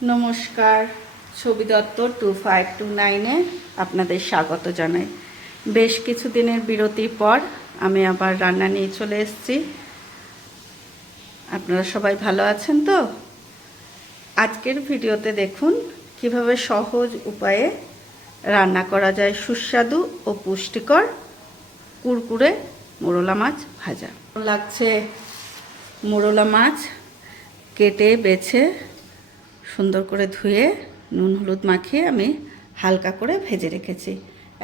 নমস্কার, ছবি দত্ত 2529-এ আপনাদের স্বাগত জানাই। বেশ কিছুদিনের বিরতির পর আমি আবার রান্না নিয়ে চলে এসেছি। আপনারা সবাই ভালো আছেন তো? আজকের ভিডিওতে দেখুন কিভাবে সহজ উপায়ে রান্না করা যায় সুস্বাদু ও পুষ্টিকর কুরকুরে মোরলা মাছ ভাজা। লাগছে মোরলা মাছ কেটে বেছে সুন্দর করে ধুয়ে নুন হলুদ মাখিয়ে আমি হালকা করে ভেজে রেখেছি।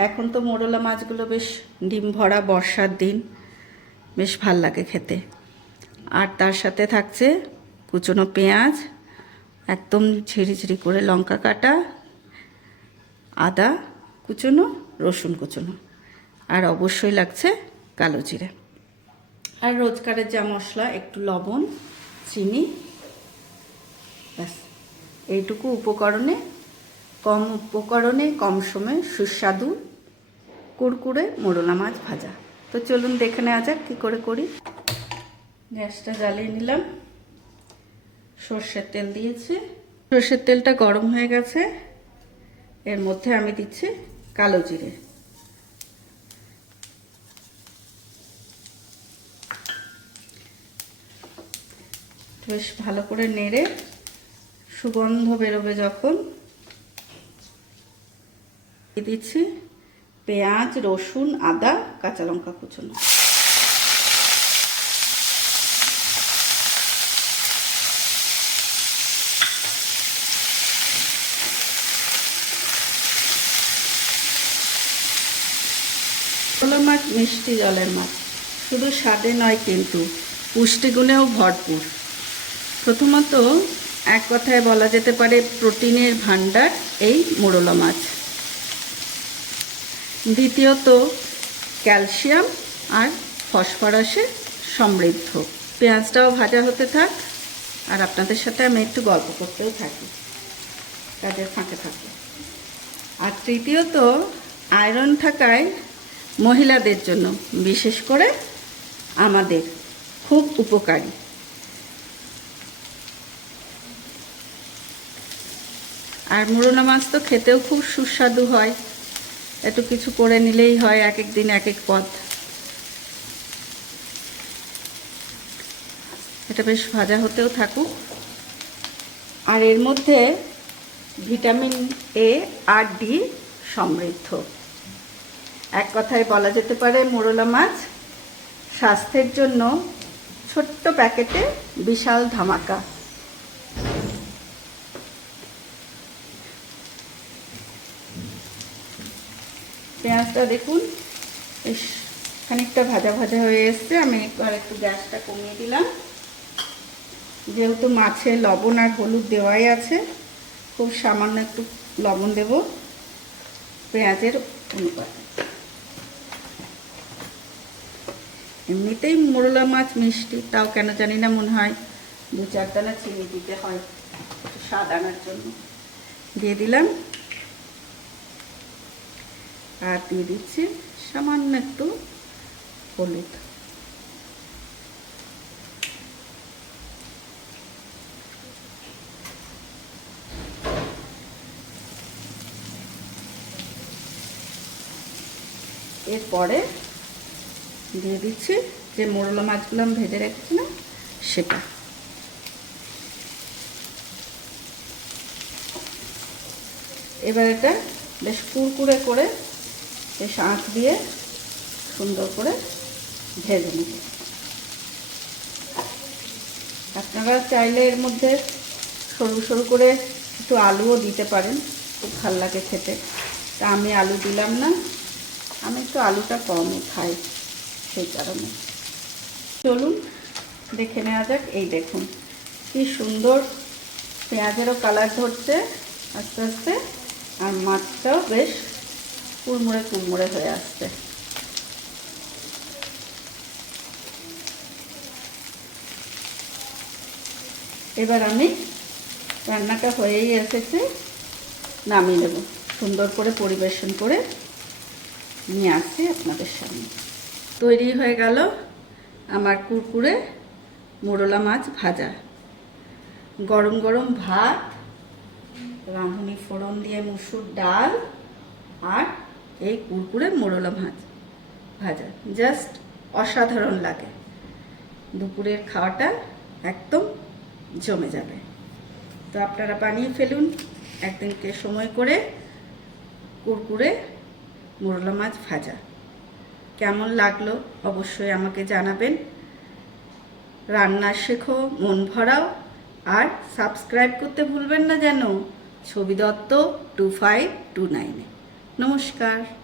এখন তো মোরলা মাছগুলো বেশ ডিম ভরা বর্ষার দিন, বেশ ভাল লাগে খেতে। আর তার সাথে থাকছে কুচনো পেঁয়াজ, একদম ঝিরিঝিরি করে লঙ্কা কাটা, আদা কুচনো, রসুন কুচনো, আর অবশ্যই লাগছে কালো জিরে। আর রোজকারের যা মশলা, একটু লবণ, চিনি, ব্যাস। এইটুকু কম উপকরণে কম সময়ে সুস্বাদু কুরকুরে মোরলা মাছ ভাজা। তো চলুন দেখে নেওয়া যাক কী করে করি। গ্যাসটা জ্বালিয়ে নিলাম, সর্ষের তেল দিয়েছি। সর্ষের তেলটা গরম হয়ে গেছে, এর মধ্যে আমি দিচ্ছি কালো জিরে। বেশ ভালো করে নেড়ে সুগন্ধ বেরোবে যখন, দিচ্ছি পেঁয়াজ, রসুন, আদা, কাঁচা লঙ্কা কুচনো। মোরলা মাছ মিষ্টি জলের মাছ, শুধু স্বাদে নয় কিন্তু পুষ্টিগুণেও ভরপুর। প্রথমত এক কথায় বলা যেতে পারে প্রোটিনের ভাণ্ডার এই মোরলা মাছ। দ্বিতীয়ত ক্যালসিয়াম আর ফসফরাসে সমৃদ্ধ। পেঁয়াজটাও ভাজা হতে থাক, আর আপনাদের সাথে আমি একটু গল্প করতেও থাকি, কাজের ফাঁকে থাকি। আর তৃতীয়ত আয়রন থাকায় মহিলাদের জন্য, বিশেষ করে আমাদের, খুব উপকারী। আর মোরলা মাছ তো খেতেও খুব সুস্বাদু হয়, একটু কিছু করে নিলেই হয়, এক এক দিন এক এক পদ। এটা বেশ ভাজা হতেও থাকুক। আর এর মধ্যে ভিটামিন এ আর ডি সমৃদ্ধ। এক কথায় বলা যেতে পারে মোরলা মাছ স্বাস্থ্যের জন্য ছোট্ট প্যাকেটে বিশাল ধামাকা। পেঁয়াজটা দেখুন বেশ খানিকটা ভাজা ভাজা হয়ে এসছে। আমি একটু গ্যাসটা কমিয়ে দিলাম, যেহেতু মাছে লবণ আর হলুদ দেওয়াই আছে, খুব সামান্য একটু লবণ দেব পেঁয়াজের অনুপাতে। এমনিতেই মোরলা মাছ মিষ্টি, তাও কেন জানি না মনে হয় 2-4 দানা চিনি দিতে হয় একটু স্বাদ আনার জন্য। দিয়ে দিলাম, আর দিয়ে দিচ্ছি সামান্য একটু হলুদ। এরপরে দিয়ে দিচ্ছি যে মোরলা মাছগুলো আমি ভেজে রেখেছি না, সেটা। এবার এটা বেশ কুরকুরে করে বেশ আঁচ দিয়ে সুন্দর করে ভেজে নেব। আপনারা চাইলে এর মধ্যে সরু সরু করে একটু আলুও দিতে পারেন, খুব ভালো লাগে খেতে। তা আমি আলু দিলাম না, আমি একটু আলুটা কমই খাই, সেই কারণে। চলুন দেখে নেওয়া যাক। এই দেখুন কি সুন্দর পেঁয়াজেরও কালার ধরছে আস্তে আস্তে, আর মাছটাও বেশ কুড়মুড়ে কুড়মুড়ে হয়ে আসছে। এবার আমি, রান্নাটা হয়েই এসেছে, নামিয়ে নেব। সুন্দর করে পরিবেশন করে নিয়ে আসছি আপনাদের সামনে। তৈরি হয়ে গেল আমার কুরকুরে মোরলা মাছ ভাজা। গরম গরম ভাত রাঁধুনি ফোড়ন দিয়ে মুসুর ডাল আর এই কুরকুরে মোরলা ভাজা জাস্ট অসাধারণ লাগে। দুপুরের খাওয়াটা একদম জমে যাবে। তো আপনারা বানিয়ে ফেলুন একদিনকে সময় করে কুরকুরে মোরলা মাছ ভাজা। কেমন লাগলো অবশ্যই আমাকে জানাবেন। রান্না শেখো, মন ভরাও, আর সাবস্ক্রাইব করতে ভুলবেন না যেন। ছবি দত্ত 2529। নমস্কার।